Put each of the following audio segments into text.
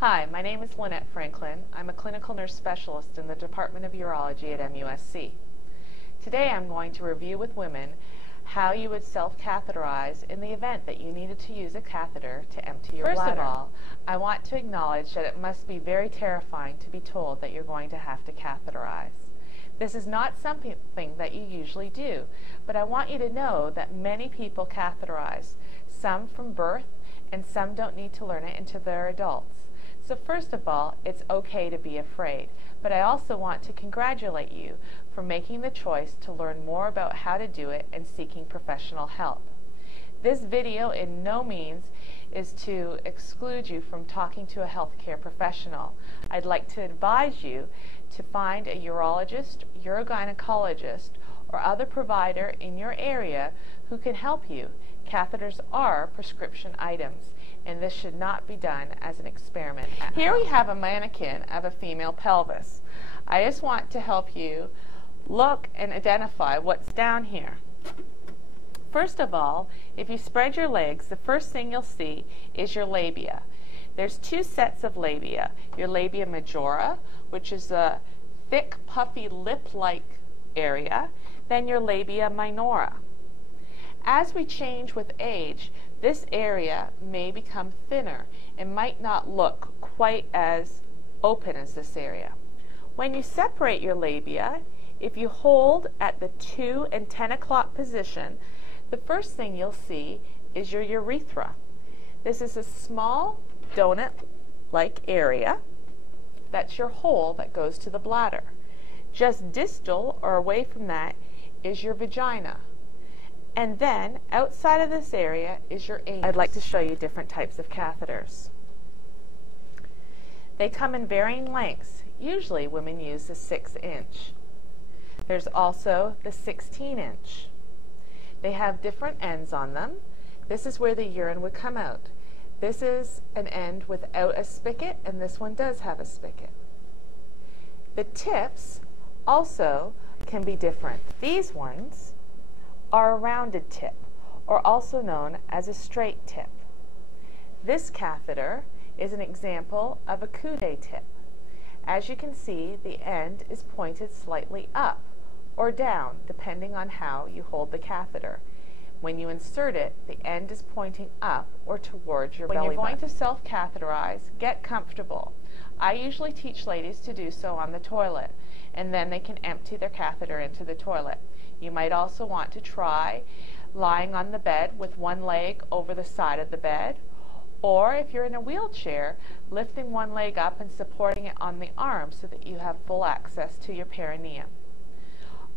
Hi, my name is Lynette Franklin. I'm a clinical nurse specialist in the Department of Urology at MUSC. Today I'm going to review with women how you would self-catheterize in the event that you needed to use a catheter to empty your bladder. First of all, I want to acknowledge that it must be very terrifying to be told that you're going to have to catheterize. This is not something that you usually do, but I want you to know that many people catheterize, some from birth and some don't need to learn it until they're adults. So first of all, it's okay to be afraid, but I also want to congratulate you for making the choice to learn more about how to do it and seeking professional help. This video in no means is to exclude you from talking to a healthcare professional. I'd like to advise you to find a urologist, urogynecologist, or other provider in your area who can help you. Catheters are prescription items, and this should not be done as an experiment. Here we have a mannequin of a female pelvis. I just want to help you look and identify what's down here. First of all, if you spread your legs, the first thing you'll see is your labia. There's two sets of labia. Your labia majora, which is a thick, puffy, lip-like area, then your labia minora. As we change with age, this area may become thinner and might not look quite as open as this area. When you separate your labia, if you hold at the 2 and 10 o'clock position, the first thing you'll see is your urethra. This is a small donut-like area. That's your hole that goes to the bladder. Just distal or away from that is your vagina. And then, outside of this area is your anus. I'd like to show you different types of catheters. They come in varying lengths. Usually women use the 6-inch. There's also the 16-inch. They have different ends on them. This is where the urine would come out. This is an end without a spigot, and this one does have a spigot. The tips also can be different. These ones are a rounded tip, or also known as a straight tip. This catheter is an example of a coude tip. As you can see, the end is pointed slightly up or down, depending on how you hold the catheter. When you insert it, the end is pointing up or towards your belly button. When you're going to self-catheterize, get comfortable. I usually teach ladies to do so on the toilet, and then they can empty their catheter into the toilet. You might also want to try lying on the bed with one leg over the side of the bed, or if you're in a wheelchair, lifting one leg up and supporting it on the arm so that you have full access to your perineum.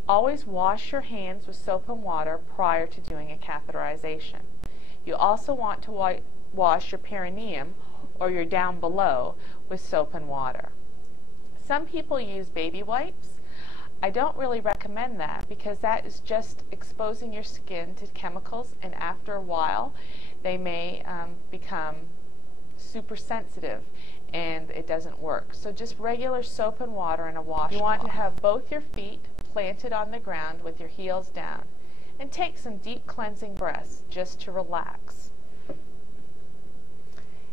Always wash your hands with soap and water prior to doing a catheterization. You also want to wash your perineum or your down below with soap and water. Some people use baby wipes. I don't really recommend that because that is just exposing your skin to chemicals, and after a while they may become super sensitive and it doesn't work. So just regular soap and water and a washcloth. You want to have both your feet planted on the ground with your heels down, and take some deep cleansing breaths just to relax.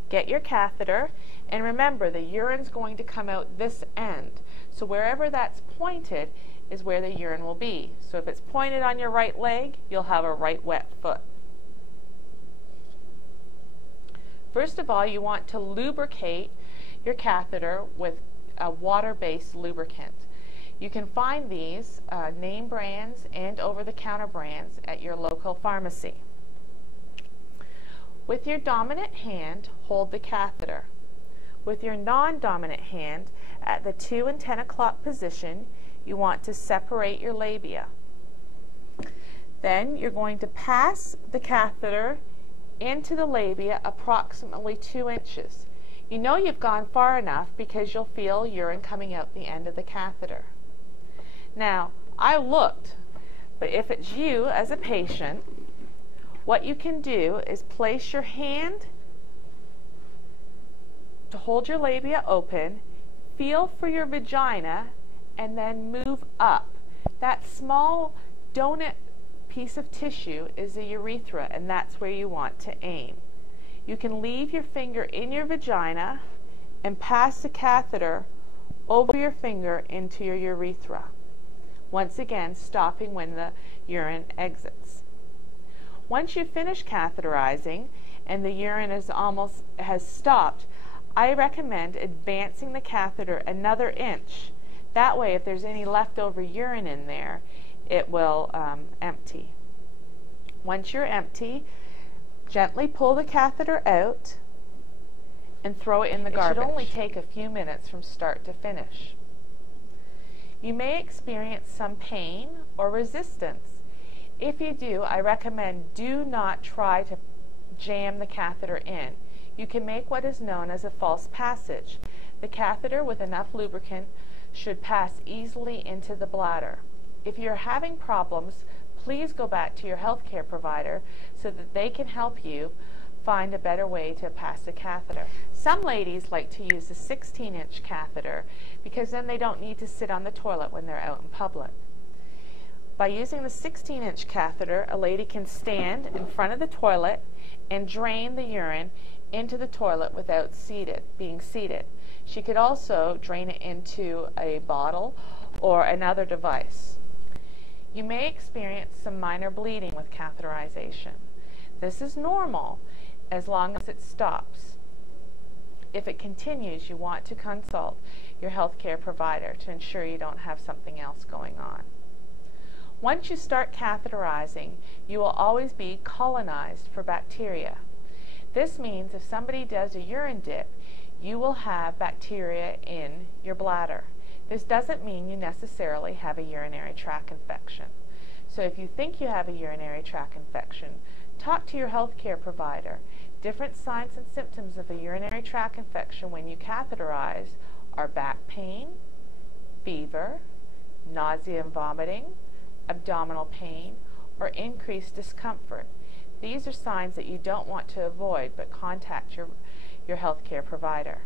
Get your catheter, and remember the urine's going to come out this end. So wherever that's pointed is where the urine will be. So if it's pointed on your right leg, you'll have a right wet foot. First of all, you want to lubricate your catheter with a water-based lubricant. You can find these name brands and over-the-counter brands at your local pharmacy. With your dominant hand, hold the catheter. With your non-dominant hand, at the 2 and 10 o'clock position, you want to separate your labia. Then you're going to pass the catheter into the labia approximately 2 inches. You know you've gone far enough because you'll feel urine coming out the end of the catheter. Now, I looked, but if it's you as a patient, what you can do is place your hand to hold your labia open, feel for your vagina, and then move up. That small donut piece of tissue is the urethra, and that's where you want to aim. You can leave your finger in your vagina and pass the catheter over your finger into your urethra, once again stopping when the urine exits. Once you finish catheterizing and the urine has stopped, I recommend advancing the catheter another inch. That way, if there's any leftover urine in there, it will empty. Once you're empty, gently pull the catheter out and throw it in the garbage. It should only take a few minutes from start to finish. You may experience some pain or resistance. If you do, I recommend do not try to jam the catheter in. You can make what is known as a false passage. The catheter with enough lubricant should pass easily into the bladder. If you're having problems, please go back to your healthcare provider so that they can help you find a better way to pass the catheter. Some ladies like to use a 16-inch catheter because then they don't need to sit on the toilet when they're out in public. By using the 16-inch catheter, a lady can stand in front of the toilet and drain the urine into the toilet without being seated. She could also drain it into a bottle or another device. You may experience some minor bleeding with catheterization. This is normal as long as it stops. If it continues, you want to consult your healthcare provider to ensure you don't have something else going on. Once you start catheterizing, you will always be colonized for bacteria. This means if somebody does a urine dip, you will have bacteria in your bladder. This doesn't mean you necessarily have a urinary tract infection. So if you think you have a urinary tract infection, talk to your healthcare provider. Different signs and symptoms of a urinary tract infection when you catheterize are back pain, fever, nausea and vomiting, abdominal pain, or increased discomfort. These are signs that you don't want to avoid, but contact your healthcare provider.